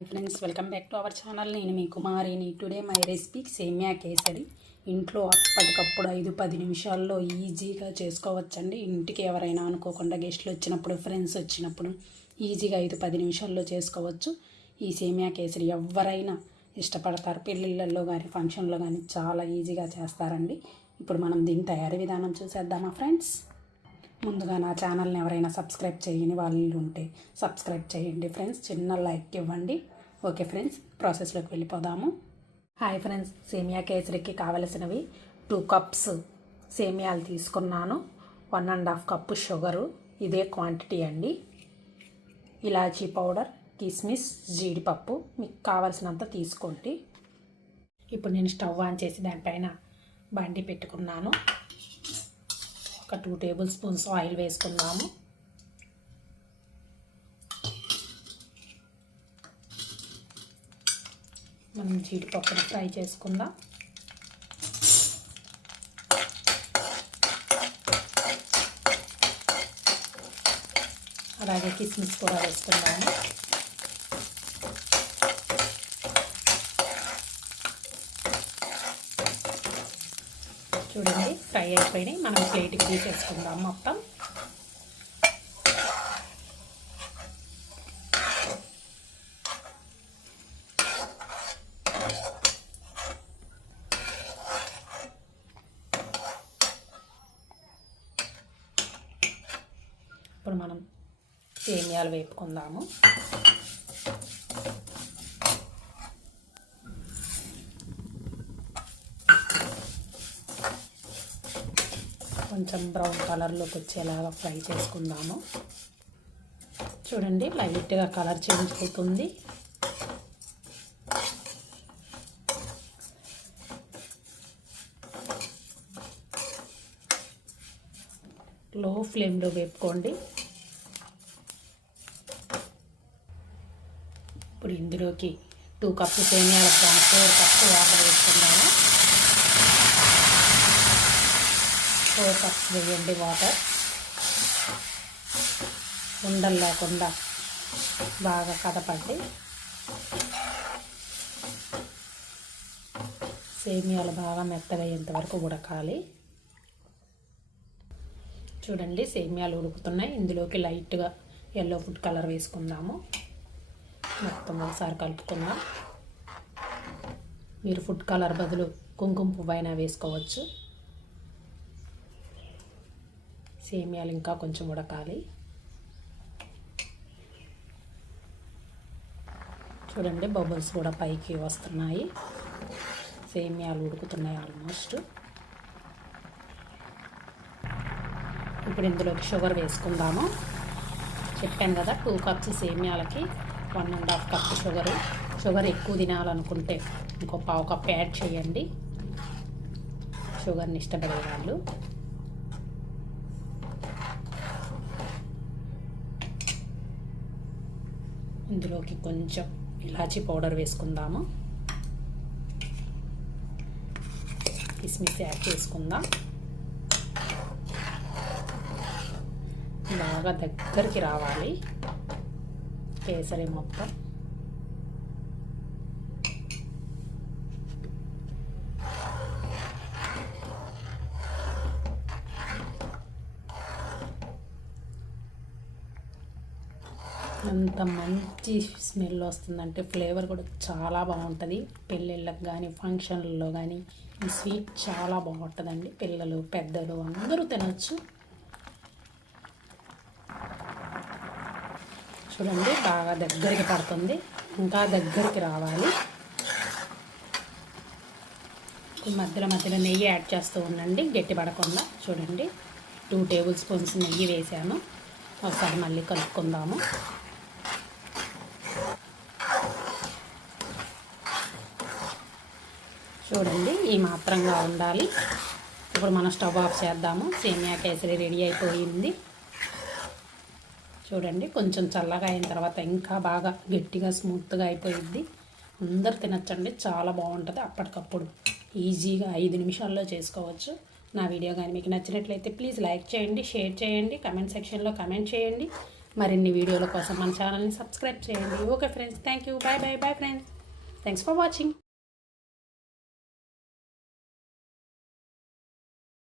Friends, welcome back to our channel. నేను మీ కుమారిని. Today my recipe సేమియా కేసరి. ఇంట్లో అప్పటికప్పుడు 5-10 నిమిషాల్లో ఈజీగా చేసుకోవచ్చండి. ఇంటికి ఎవరైనా అనుకోకుండా గెస్ట్లు వచ్చినప్పుడు, ఫ్రెండ్స్ వచ్చినప్పుడు ఈజీగా 5-10 నిమిషాల్లో చేసుకోవచ్చు. ఈ సేమియా కేసరి ఎవరైనా ఇష్టపడతారు. పెళ్ళిళ్ళల్లో కానీ ఫంక్షన్లో కానీ చాలా ఈజీగా చేస్తారండి. ఇప్పుడు మనం దీని తయారీ విధానం చూసేద్దామా ఫ్రెండ్స్. ముందుగా నా ఛానల్ని ఎవరైనా సబ్స్క్రైబ్ చేయని వాళ్ళు ఉంటే సబ్స్క్రైబ్ చేయండి ఫ్రెండ్స్. చిన్న లైక్ ఇవ్వండి. ఓకే ఫ్రెండ్స్, ప్రాసెస్లోకి వెళ్ళిపోదాము. హాయ్ ఫ్రెండ్స్, సేమియా కేసరికి కావలసినవి 2 కప్స్ సేమియాలు తీసుకున్నాను. 1.5 కప్పు షుగరు, ఇదే క్వాంటిటీ అండి. ఇలాచీ పౌడర్, కిస్మిస్, జీడిపప్పు మీకు కావలసినంత తీసుకోండి. ఇప్పుడు నేను స్టవ్ ఆన్ చేసి దానిపైన బండి పెట్టుకున్నాను. ఒక 2 టేబుల్ స్పూన్స్ ఆయిల్ వేసుకుందాము. మనం జీడిపప్పును ఫ్రై చేసుకుందాం. అలాగే కిస్మిస్ కూడా వేసుకుందాము. చూడండి, ఫ్రై అయిపోయినాయి. మనం ప్లేట్కి తీసేసుకుందాం మొత్తం. ఇప్పుడు మనం సేమియాలు వేపుకుందాము. కొంచెం బ్రౌన్ కలర్లోకి వచ్చేలాగా ఫ్రై చేసుకుందాము. చూడండి, లైట్గా కలర్ చేంజ్ అవుతుంది. లో ఫ్లేమ్లో వేపుకోండి. ఇప్పుడు ఇందులోకి 2 కప్స్ సేమియాలకు 4 కప్స్ వాటర్ వేసుకుందాము. 4 కప్స్ వేయండి వాటర్. ఉండలు లేకుండా బాగా కదపండి. సేమియాలు బాగా మెత్తగయ్యేంత వరకు ఉడకాలి. చూడండి, సేమియాలు ఉడుకుతున్నాయి. ఇందులోకి లైట్గా ఎల్లో ఫుడ్ కలర్ వేసుకుందాము. మొత్తం ఒకసారి కలుపుకుందాం. మీరు ఫుడ్ కలర్ బదులు కుంకుమ పువ్వు అయినా వేసుకోవచ్చు. సేమియాలు ఇంకా కొంచెం ఉడకాలి. చూడండి, బబుల్స్ కూడా పైకి వస్తున్నాయి. సేమియాలు ఉడుకుతున్నాయి ఆల్మోస్ట్. ఇప్పుడు ఇందులోకి షుగర్ వేసుకుందాము. చెప్పాను కదా, 2 కప్స్ సేమియాలకి 1.5 కప్పు షుగరు. షుగర్ ఎక్కువ తినాలనుకుంటే ఇంకో 1/2 కప్ యాడ్ చేయండి, షుగర్ని ఇష్టపడే వాళ్ళు. ఇందులోకి కొంచెం ఇలాచీ పౌడర్ వేసుకుందాము. కిస్మిస్ యాడ్ చేసుకుందాం. బాగా దగ్గరికి రావాలి కేసరి మొత్తం. అంత మంచి స్మెల్ వస్తుందంటే ఫ్లేవర్ కూడా చాలా బాగుంటుంది. పెళ్ళిళ్ళకి కానీ ఫంక్షన్లలో కానీ ఈ స్వీట్ చాలా బాగుంటుందండి. పిల్లలు పెద్దలు అందరూ తినచ్చు. చూడండి, బాగా దగ్గరికి పడుతుంది. ఇంకా దగ్గరికి రావాలి. మధ్యలో మధ్యలో నెయ్యి యాడ్ చేస్తూ ఉండండి, గట్టి పడకుండా. చూడండి, 2 టేబుల్ స్పూన్స్ నెయ్యి వేసాను. ఒకసారి మళ్ళీ కలుపుకుందాము. చూడండి, ఈ మాత్రంగా ఉండాలి. ఇప్పుడు మనం స్టవ్ ఆఫ్ చేద్దాము. సేమియా కేసరి రెడీ అయిపోయింది. చూడండి, కొంచెం చల్లగా అయిన తర్వాత ఇంకా బాగా గట్టిగా స్మూత్గా అయిపోయింది. అందరు తినచ్చండి, చాలా బాగుంటుంది. అప్పటికప్పుడు ఈజీగా 5 నిమిషాల్లో చేసుకోవచ్చు. నా వీడియో కానీ మీకు నచ్చినట్లయితే ప్లీజ్ లైక్ చేయండి, షేర్ చేయండి, కమెంట్ సెక్షన్లో కమెంట్ చేయండి. మరిన్ని వీడియోల కోసం మన ఛానల్ని సబ్స్క్రైబ్ చేయండి. Okay friends, thank you. Bye bye bye friends. Thanks for watching.